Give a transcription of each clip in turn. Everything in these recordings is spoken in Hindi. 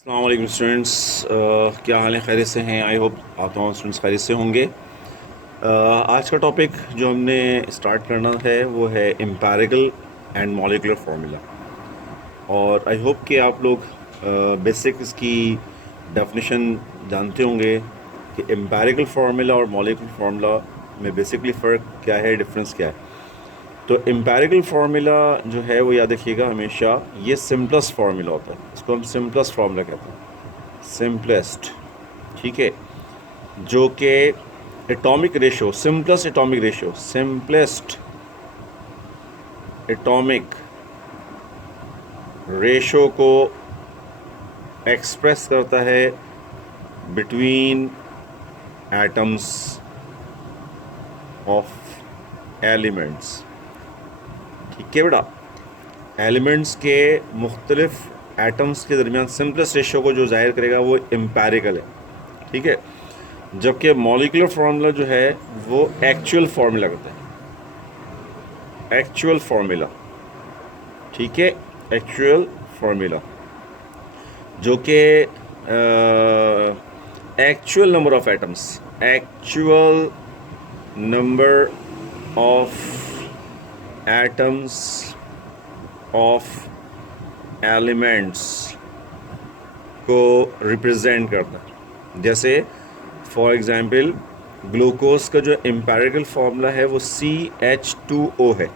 अस्सलाम वालेकुम स्टूडेंट्स। क्या हाल है? खैरियत से हैं? आई होप आप तमाम स्टूडेंट्स खैरियत से होंगे। आज का टॉपिक जो हमने स्टार्ट करना है वो है एम्पेरिकल एंड मॉलिक्यूलर फार्मूला। और आई होप कि आप लोग बेसिक इसकी डेफिनेशन जानते होंगे कि एम्पेरिकल फार्मूला और मॉलिक्यूलर फार्मूला में बेसिकली फ़र्क क्या है, डिफरेंस क्या है। तो एम्पेरिकल फार्मूला जो है वो याद रखिएगा हमेशा, ये सिंपलेस्ट फार्मूला होता है, इसको हम सिंपलेस्ट फार्मूला कहते हैं, सिंपलेस्ट। ठीक है, जो कि atomic ratio, simplest atomic ratio, simplest atomic ratio को एक्सप्रेस करता है बिटवीन एटम्स ऑफ एलिमेंट्स। ठीक है बेटा, एलिमेंट्स के मुख्तलिफ एटम्स के दरमियान सिंपलेस्ट रेशो को जो जाहिर करेगा वो एम्पेरिकल है। ठीक है, जबकि मॉलिक्यूलर फार्मूला जो है वो एक्चुअल फार्मूला करता है, एक्चुअल फार्मूला। ठीक है, एक्चुअल फार्मूला जो कि actual number of atoms, actual number of atoms of elements को रिप्रेजेंट करता है। जैसे फॉर एग्ज़ाम्पल ग्लूकोज का जो एम्पेरिकल फार्मूला है वो CH2O है,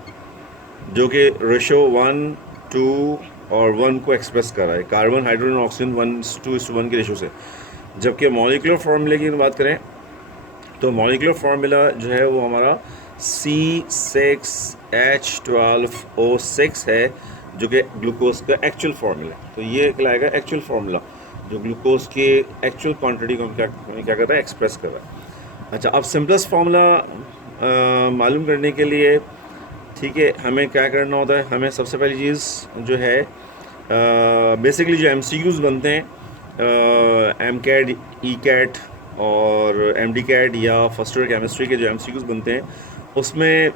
जो कि रेशो 1:2 और 1 को एक्सप्रेस कर रहा है, कार्बन हाइड्रोजन ऑक्सीजन 1:1 के रेशो से। जबकि मॉलिक्यूलर फार्मूले की बात करें तो मॉलिक्यूलर फार्मूला जो है वो हमारा C6H12O6 है, जो कि ग्लूकोज का एक्चुअल फार्मूला है। तो ये कहलाएगा एक्चुअल फार्मूला, जो ग्लूकोज के एक्चुअल क्वांटिटी को क्या कर रहा है, एक्सप्रेस कर रहा है। अच्छा, अब सिंपलेस्ट फार्मूला मालूम करने के लिए, ठीक है, हमें क्या करना होता है, हमें सबसे पहली चीज़ जो है बेसिकली जो MCQs बनते हैं, MCAT, ECAT और MDCAT या फर्स्ट ईयर केमिस्ट्री के जो MCQs बनते हैं, उसमें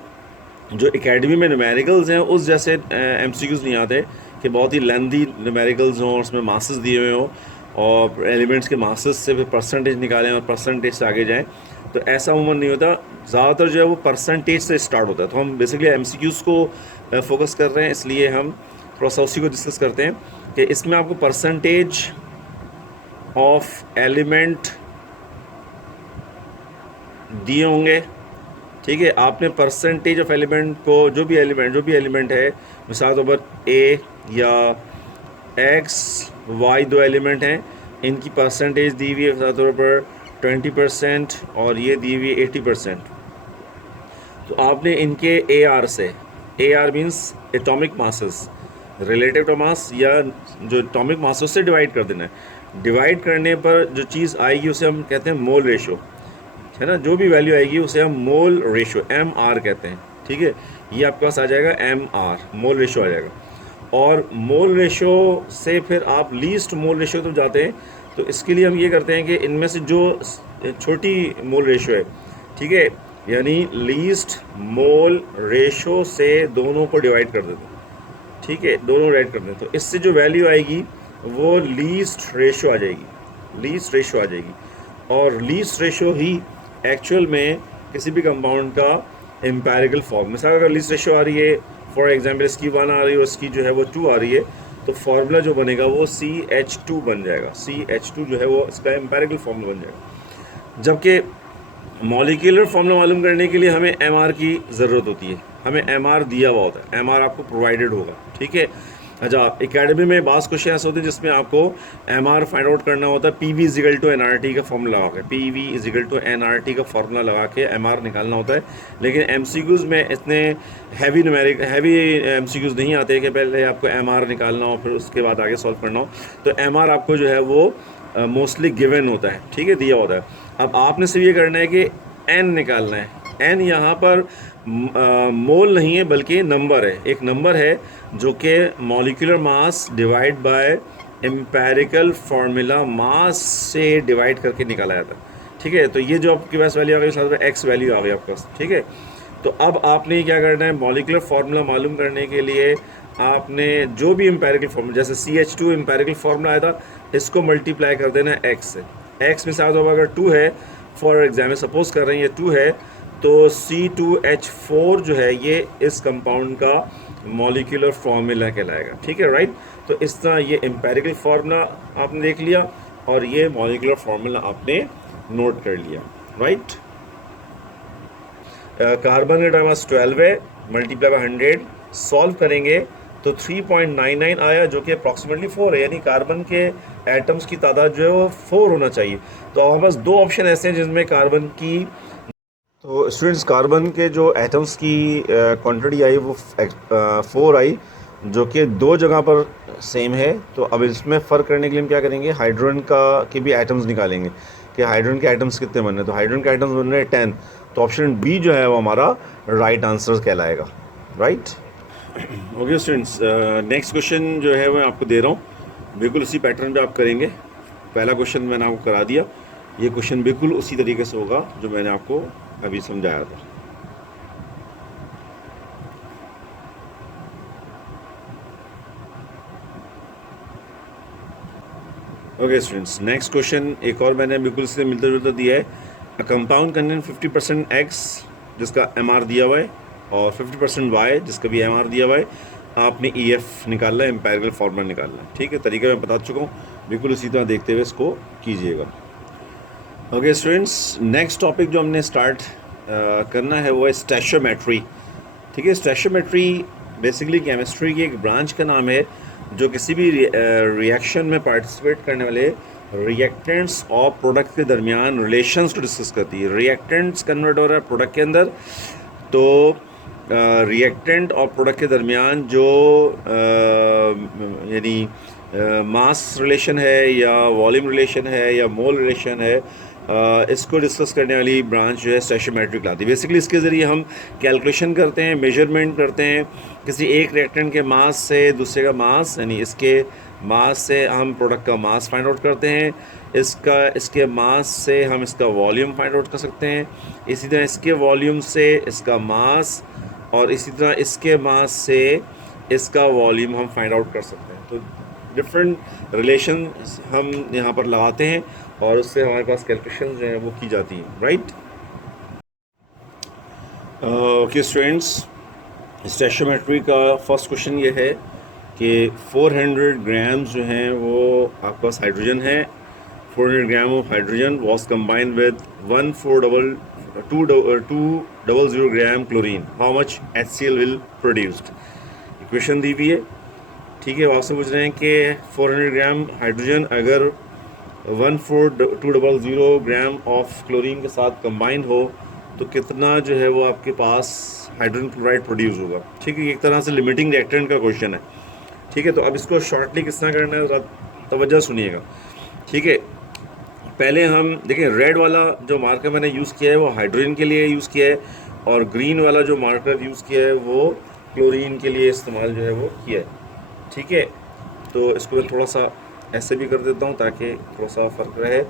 जो एकेडमी में न्यूमेरिकल्स हैं उस जैसे MCQs नहीं आते कि बहुत ही लेंदी न्यूमेरिकल्स हों और उसमें मासेस दिए हुए हों और एलिमेंट्स के मासेस से फिर परसेंटेज निकालें और परसेंटेज से आगे जाएं। तो ऐसा उम्र नहीं होता, ज़्यादातर जो है वो परसेंटेज से स्टार्ट होता है। तो हम बेसिकली MCQs को फोकस कर रहे हैं, इसलिए हम थोड़ा सा उसी को डिस्कस करते हैं कि इसमें आपको परसेंटेज ऑफ एलिमेंट दिए होंगे। ठीक है, आपने परसेंटेज ऑफ एलिमेंट को, जो भी एलिमेंट है, मिसाल तौर पर A या X Y दो एलिमेंट हैं, इनकी परसेंटेज दी हुई है मिसाल तौर पर 20% और ये दी हुई है 80%। तो आपने इनके AR से, AR means atomic masses, relative to mass या जो एटॉमिक मास से डिवाइड कर देना है। डिवाइड करने पर जो चीज़ आएगी उसे हम कहते हैं मोल रेशो, है ना। जो भी वैल्यू आएगी उसे हम मोल रेशो MR कहते हैं। ठीक है, ये आपके पास आ जाएगा MR, मोल रेशो आ जाएगा। और मोल रेशो से फिर आप लीस्ट मोल रेशो तो जाते हैं, तो इसके लिए हम ये करते हैं कि इनमें से जो छोटी मोल रेशो है, ठीक है, यानी लीस्ट मोल रेशो से दोनों को डिवाइड कर देते हैं। ठीक है, दोनों डिवाइड कर दें तो इससे जो वैल्यू आएगी वो लीस्ट रेशो आ जाएगी, लीस्ट रेशो आ जाएगी। और लीस्ट रेशो ही एक्चुअल में किसी भी कंपाउंड का एम्पेरिकल फॉर्म, मिसाल अगर लीस्ट रेशो आ रही है, फॉर एग्जांपल इसकी 1 आ रही है और इसकी जो है वो 2 आ रही है, तो फार्मूला जो बनेगा वो CH2 बन जाएगा। CH2 जो है वो इसका एम्पेरिकल फार्मूला बन जाएगा। जबकि मॉलिक्यूलर फार्मूला मालूम करने के लिए हमें MR की ज़रूरत होती है, हमें MR दिया हुआ होता है, MR आपको प्रोवाइडेड होगा। ठीक है, अच्छा, एकेडमी में बास क्वेश्चन ऐसे होते हैं जिसमें आपको MR फाइंड आउट करना होता है, PV=NRT का फार्मूला लगा के, PV=NRT का फार्मूला लगा के MR निकालना होता है। लेकिन MCQs में इतने हैवी MCQs नहीं आते कि पहले आपको MR निकालना हो फिर उसके बाद आगे सॉल्व करना हो। तो MR आपको जो है वो मोस्टली गिवन होता है, ठीक है, दिया होता है। अब आपने सिर्फ ये करना है कि N निकालना है। N यहाँ पर मोल नहीं है बल्कि नंबर है, एक नंबर है जो कि molecular mass divide by empirical formula mass से डिवाइड करके निकाला जाता है। ठीक है, तो ये जो आपके पास वैल्यू आ गई, साथ में X वैल्यू आ गई आपके पास। ठीक है, तो अब आपने क्या करना है, मॉलिक्यूलर फार्मूला मालूम करने के लिए आपने जो भी एम्पेरिकल फार्मूला, जैसे CH2 एम्पेरिकल फार्मूला आया था, इसको मल्टीप्लाई कर देना है एक्स से। एक्स में साथ होगा, अगर 2 है, फॉर एग्जाम्पल सपोज कर रहे हैं ये 2 है, तो C2H4 जो है ये इस कंपाउंड का मॉलिक्यूलर फॉर्मूला कहलाएगा। ठीक है, राइट। तो इस तरह ये एम्पेरिकल फार्मूला आपने देख लिया और ये मॉलिक्यूलर फार्मूला आपने नोट कर लिया, राइट। कार्बन का टाइम 12 है, मल्टीप्लाई बाय 100 सॉल्व करेंगे तो 3.99 आया, जो कि अप्रॉक्सीमेटली 4 है, यानी कार्बन के एटम्स की तादाद जो है वो 4 होना चाहिए। तो हमारे पास दो ऑप्शन ऐसे हैं जिसमें कार्बन की, तो स्टूडेंट्स कार्बन के जो एटम्स की क्वांटिटी आई वो 4 आई, जो कि दो जगह पर सेम है। तो अब इसमें फ़र्क करने के लिए हम क्या करेंगे, हाइड्रोजन का के भी एटम्स निकालेंगे कि हाइड्रोजन के एटम्स कितने बन रहे हैं। तो हाइड्रोजन के एटम्स बन रहे हैं 10, तो ऑप्शन बी जो है वो हमारा राइट आंसर कहलाएगा, right. Okay students, next question जो है मैं आपको दे रहा हूँ, बिल्कुल उसी पैटर्न पे आप करेंगे। पहला क्वेश्चन मैंने आपको करा दिया, ये क्वेश्चन बिल्कुल उसी तरीके से होगा जो मैंने आपको अभी समझाया था। ओके स्टूडेंट्स, नेक्स्ट क्वेश्चन एक और मैंने बिल्कुल इससे मिलता जुलता दिया है। अ कंपाउंड कंटेन 50% एक्स जिसका एम दिया हुआ है और 50% वाई जिसका भी एम दिया हुआ है। आपने ई एफ निकालना है, एम्पेरिकल फार्मूला निकालना है। ठीक है, तरीका मैं बता चुका हूँ, बिल्कुल उसी तरह देखते हुए इसको कीजिएगा। ओके स्टूडेंट्स, नेक्स्ट टॉपिक जो हमने स्टार्ट करना है वो है स्टैचोमेट्री। ठीक है, स्टैचोमेट्री बेसिकली केमिस्ट्री की एक ब्रांच का नाम है जो किसी भी रिएक्शन में पार्टिसिपेट करने वाले रिएक्टेंट्स और प्रोडक्ट के दरमियान रिलेशंस को डिस्कस करती है। रिएक्टेंट्स कन्वर्ट हो रहा है प्रोडक्ट के अंदर, तो रिएक्टेंट और प्रोडक्ट के दरमियान जो यानी मास रिलेशन है या वॉल्यूम रिलेशन है या मोल रिलेशन है, इसको डिस्कस करने वाली ब्रांच जो है स्टैचोमेट्री कहलाती है। बेसिकली इसके ज़रिए हम कैलकुलेशन करते हैं, मेजरमेंट करते हैं किसी एक रिएक्टेंट के मास से दूसरे का मास, यानी इसके मास से हम प्रोडक्ट का मास फाइंड आउट करते हैं, इसके मास से हम इसका वॉल्यूम फाइंड आउट कर सकते हैं, इसी तरह इसके वॉल्यूम से इसका मास, और इसी तरह इसके मास से इसका वॉल्यूम हम फाइंड आउट कर सकते हैं। तो डिफरेंट रिलेशन हम यहाँ पर लगाते हैं और उससे हमारे पास कैलकुलेशन जो है वो की जाती हैं, राइट। ओके स्टूडेंट्स, स्टैचोमेट्री का फर्स्ट क्वेश्चन ये है कि 400 ग्राम्स जो हैं वो आपके पास हाइड्रोजन है। 400 gram of hydrogen was combined with 200 gram chlorine, how much HCl will produced. Equation दी हुई है। ठीक है, वो आपसे पूछ रहे हैं कि 400 ग्राम हाइड्रोजन अगर 14200 ग्राम ऑफ क्लोरीन के साथ कंबाइन हो तो कितना जो है वो आपके पास हाइड्रोजन क्लोराइड प्रोड्यूस होगा। ठीक है, एक तरह से लिमिटिंग रिएक्टेंट का क्वेश्चन है। ठीक है, तो अब इसको शॉर्टली किस तरह करना है ज़रा तवज्जो सुनिएगा। ठीक है, पहले हम देखें, रेड वाला जो मार्कर मैंने यूज़ किया है वो हाइड्रोजन के लिए यूज़ किया है और ग्रीन वाला जो मार्कर यूज़ किया है वो क्लोरीन के लिए इस्तेमाल जो है वो किया है। ठीक है, तो इसको मैं थोड़ा सा ऐसे भी कर देता हूँ ताकि थोड़ा सा फ़र्क रहे।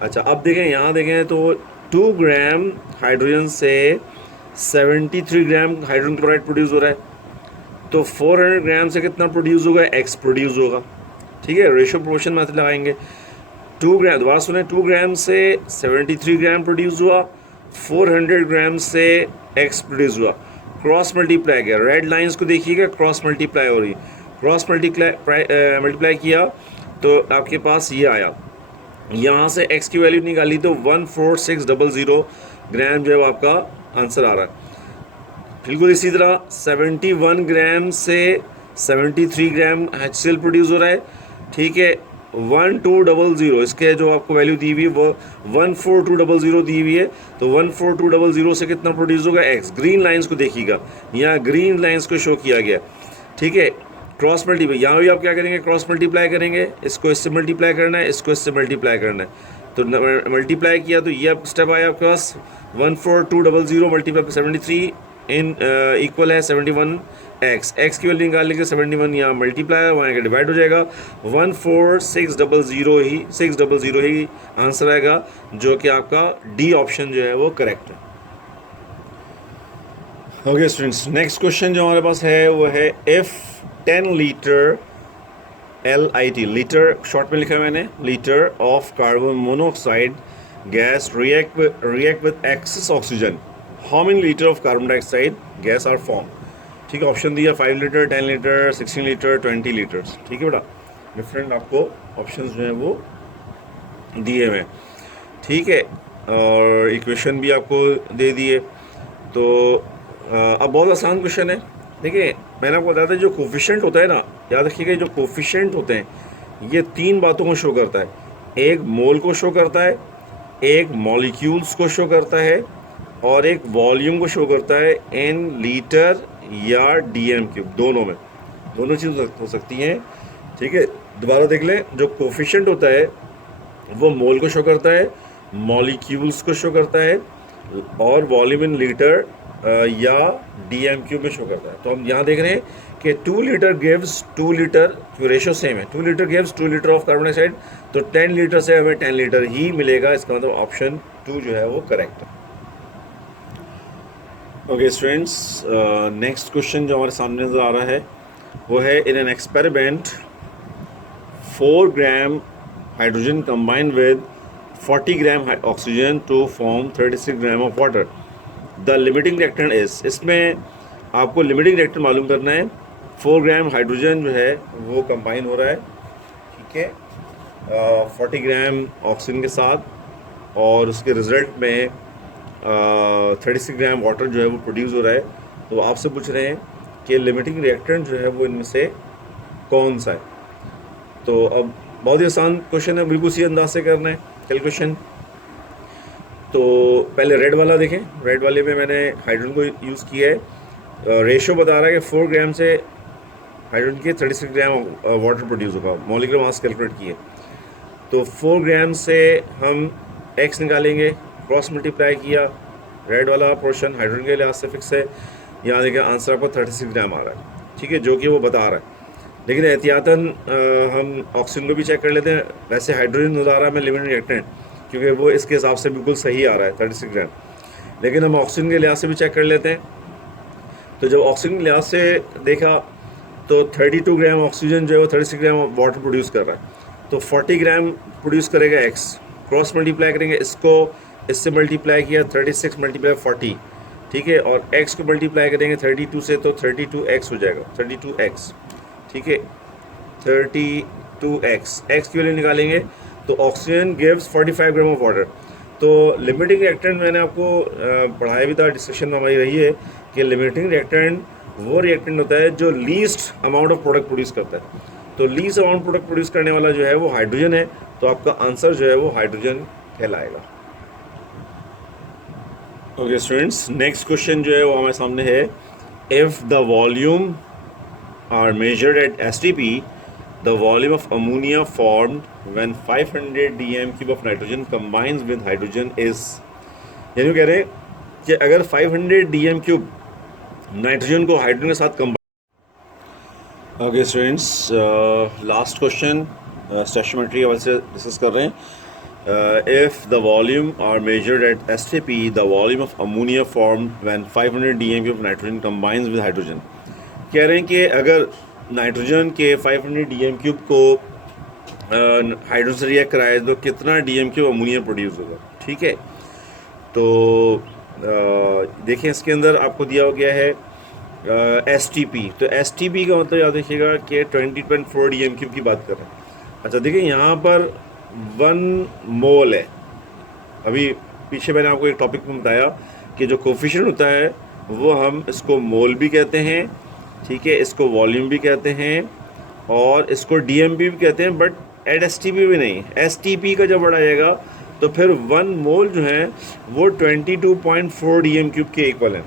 अच्छा, अब देखें, यहाँ देखें तो 2 ग्राम हाइड्रोजन से 73 ग्राम हाइड्रोजन क्लोराइड प्रोड्यूस हो रहा है, तो 400 ग्राम से कितना प्रोड्यूस होगा, एक्स प्रोड्यूस होगा। ठीक है, रेशियो प्रोपोर्शन मेथड लगाएंगे। 2 ग्राम, दोबारा सुने, 2 ग्राम से 73 ग्राम प्रोड्यूस हुआ, 400 ग्राम से एक्स प्रोड्यूस हुआ, क्रॉस मल्टीप्लाई किया, रेड लाइंस को देखिएगा, क्रॉस मल्टीप्लाई हो रही है, क्रॉस मल्टीप्लाई किया तो आपके पास ये आया। यहाँ से x की वैल्यू निकाली तो 14600 ग्राम जो है वो आपका आंसर आ रहा है। बिल्कुल इसी तरह 71 ग्राम से 73 ग्राम HCl प्रोड्यूस हो रहा है। ठीक है, 1200 इसके जो आपको वैल्यू दी हुई है वो 14200 दी हुई है, तो 14200 से कितना प्रोड्यूस होगा, x। ग्रीन लाइंस को देखिएगा, यहाँ ग्रीन लाइंस को शो किया गया। ठीक है, क्रॉस मल्टीप्लाई, यहाँ भी आप क्या करेंगे, क्रॉस मल्टीप्लाई करेंगे, इसको इससे मल्टीप्लाई करना है, इसको इससे मल्टीप्लाई करना है, तो मल्टीप्लाई किया तो ये अब स्टेप आया आपके पास 14200 मल्टीप्लाई 73 इन इक्वल है 71 एक्स की वैल्यू निकालने के 71 यहाँ मल्टीप्लाई वहाँ का डिवाइड हो जाएगा, 14600 ही आंसर आएगा, जो कि आपका डी ऑप्शन जो है वो करेक्ट है। ओके स्टूडेंट्स, नेक्स्ट क्वेश्चन जो हमारे पास है वो है if 10 litre LIT, litre short में लिखा है मैंने, litre of carbon monoxide gas react with excess oxygen, how many litre of carbon dioxide gas are form. ठीक है, ऑप्शन दिया 5 लीटर, 10 लीटर, 16 लीटर, 20 लीटर्स। ठीक है बेटा, डिफरेंट आपको ऑप्शंस जो हैं वो दिए हुए हैं। ठीक है, और इक्वेशन भी आपको दे दिए। तो अब बहुत आसान क्वेश्चन है। देखिए, मैंने आपको बताया था जो कोफिशिएंट होता है ना, याद रखिएगा, जो कोफिशिएंट होते हैं ये 3 बातों को शो करता है। एक मोल को शो करता है, एक मॉलिक्यूल्स को शो करता है, और एक वॉल्यूम को शो करता है इन लीटर या डीएम क्यूब, दोनों में, दोनों चीज़ हो सकती हैं। ठीक है, दोबारा देख लें, जो कोफिशिएंट होता है वो मोल को शो करता है, मॉलिक्यूल्स को शो करता है, और वॉल्यूम इन लीटर या डीएम क्यूब में शो करता है। तो हम यहाँ देख रहे हैं कि 2 litre gives 2 litre, ratio same है, 2 litre gives 2 litre of carbon dioxide, तो 10 लीटर से हमें 10 लीटर ही मिलेगा। इसका मतलब ऑप्शन 2 जो है वो करेक्ट है। ओके स्टूडेंट्स, नेक्स्ट क्वेश्चन जो हमारे सामने नज़र आ रहा है वो है, in an experiment 4 gram hydrogen combined with 40 gram oxygen to form 36 gram of water, the limiting reactant is. इसमें आपको लिमिटिंग रिएक्टेंट मालूम करना है। 4 ग्राम हाइड्रोजन जो है वो कंबाइन हो रहा है, ठीक है, 40 ग्राम ऑक्सीजन के साथ, और उसके रिज़ल्ट में 36 ग्राम वाटर जो है वो प्रोड्यूस हो रहा है। तो आपसे पूछ रहे हैं कि लिमिटिंग रिएक्टेंट जो है वो इनमें से कौन सा है। तो अब बहुत ही आसान क्वेश्चन है, बिल्कुल सी अंदाज से करना है कैलकुलेशन। तो पहले रेड वाला देखें, रेड वाले में मैंने हाइड्रोजन को यूज़ किया है। रेशो बता रहा है कि 4 ग्राम से हाइड्रोजन के 36 ग्राम वाटर प्रोड्यूस होगा, मॉलिक्यूलर मास कैलकुलेट किए। तो 4 ग्राम से हम x निकालेंगे, क्रॉस मल्टीप्लाई किया, रेड वाला पोर्शन हाइड्रोजन के लिहाज से फिक्स है। यहाँ देखिए आंसर आपको 36 ग्राम आ रहा है, ठीक है, जो कि वो बता रहा है। लेकिन एहतियातन हम ऑक्सीजन को भी चेक कर लेते हैं। वैसे हाइड्रोजन नज़र आ रहा है मैं लिमिटिंग रिएक्टेंट, क्योंकि वो इसके हिसाब से बिल्कुल सही आ रहा है 36 ग्राम, लेकिन हम ऑक्सीजन के लिहाज से भी चेक कर लेते हैं। तो जब ऑक्सीजन के लिहाज से देखा तो 32 ग्राम ऑक्सीजन जो है वो 36 ग्राम वाटर प्रोड्यूस कर रहा है। तो 40 ग्राम प्रोड्यूस करेगा x, क्रॉस मल्टीप्लाई करेंगे, इसको इससे मल्टीप्लाई किया 36 मल्टीप्लाई 40, ठीक है, और x को मल्टीप्लाई करेंगे 32 से, तो 32x हो जाएगा, 32x, ठीक है, 32x, x की वैल्यू निकालेंगे तो oxygen gives 45 gram of water. तो लिमिटिंग रिएक्टेंट मैंने आपको पढ़ाया भी था, डिस्कशन में हमारी रही है कि लिमिटिंग रिएक्टेंट वो रिएक्टेंट होता है जो least amount of product produce करता है। तो लीस्ट अमाउंट प्रोडक्ट प्रोड्यूस करने वाला जो है वो हाइड्रोजन है, तो आपका आंसर जो है वो हाइड्रोजन कहलाएगा। ओके स्टूडेंट्स, नेक्स्ट क्वेश्चन जो है वो हमारे सामने है, if the volume are measured at STP, the volume of ammonia formed when 500 dm³ of nitrogen combines with hydrogen is, यानी कह रहे हैं कि अगर 500 dm³ नाइट्रोजन को हाइड्रोजन के साथ combine. Okay students, last question stoichiometry वाले से डिस्कस कर रहे हैं। If the volume are measured at STP, the volume of ammonia formed when 500 dm³ of nitrogen combines with hydrogen. कह रहे हैं कि अगर नाइट्रोजन के 500 dm³ को हाइड्रोजन से रिएक्ट कराए तो कितना dm³ अमोनिया प्रोड्यूस होगा, ठीक है। तो देखिए इसके अंदर आपको दिया हो गया है STP, तो STP का मतलब याद रखिएगा कि 20.4 dm³ की बात कर रहे हैं। अच्छा देखिए यहाँ पर 1 मोल है। अभी पीछे मैंने आपको एक टॉपिक में बताया कि जो कोफिशिएंट होता है वो हम इसको मोल भी कहते हैं, ठीक है, इसको वॉल्यूम भी कहते हैं, और इसको DMP भी कहते हैं, बट एट STP भी नहीं। STP का जब वर्ड आएगा तो फिर 1 मोल जो है वो 22.4 dm³ के इक्वल है।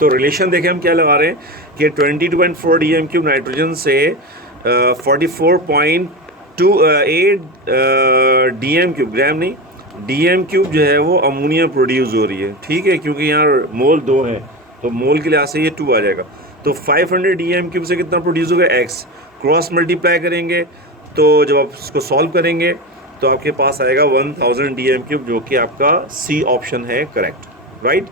तो रिलेशन देखें हम क्या लगा रहे हैं कि 22.4 dm³ नाइट्रोजन से 44.28 dm³ ग्राम नहीं, dm³ जो है वो अमोनिया प्रोड्यूस हो रही है, ठीक है, क्योंकि यहाँ मोल 2 है तो मोल के लिहाज से ये 2 आ जाएगा। तो 500 dm³ से कितना प्रोड्यूस होगा x, क्रॉस मल्टीप्लाई करेंगे, तो जब आप इसको सॉल्व करेंगे तो आपके पास आएगा 1000 dm³, जो कि आपका C ऑप्शन है करेक्ट, राइट।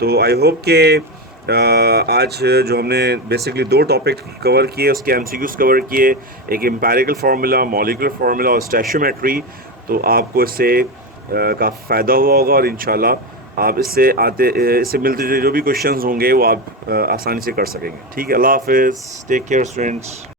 तो आई होप कि आज जो हमने बेसिकली 2 टॉपिक कवर किए, उसके एमसीक्यूज़ कवर किए, एक एम्पिरिकल फार्मूला, मॉलिक्यूलर फार्मूला और स्टैशियोमेट्री। तो आपको इससे का फ़ायदा हुआ होगा और इंशाल्लाह आप इससे मिलते जुलते जो भी क्वेश्चंस होंगे वो आप आसानी से कर सकेंगे। ठीक है, अल्लाह हाफ़िज़, टेक केयर स्टूडेंट्स।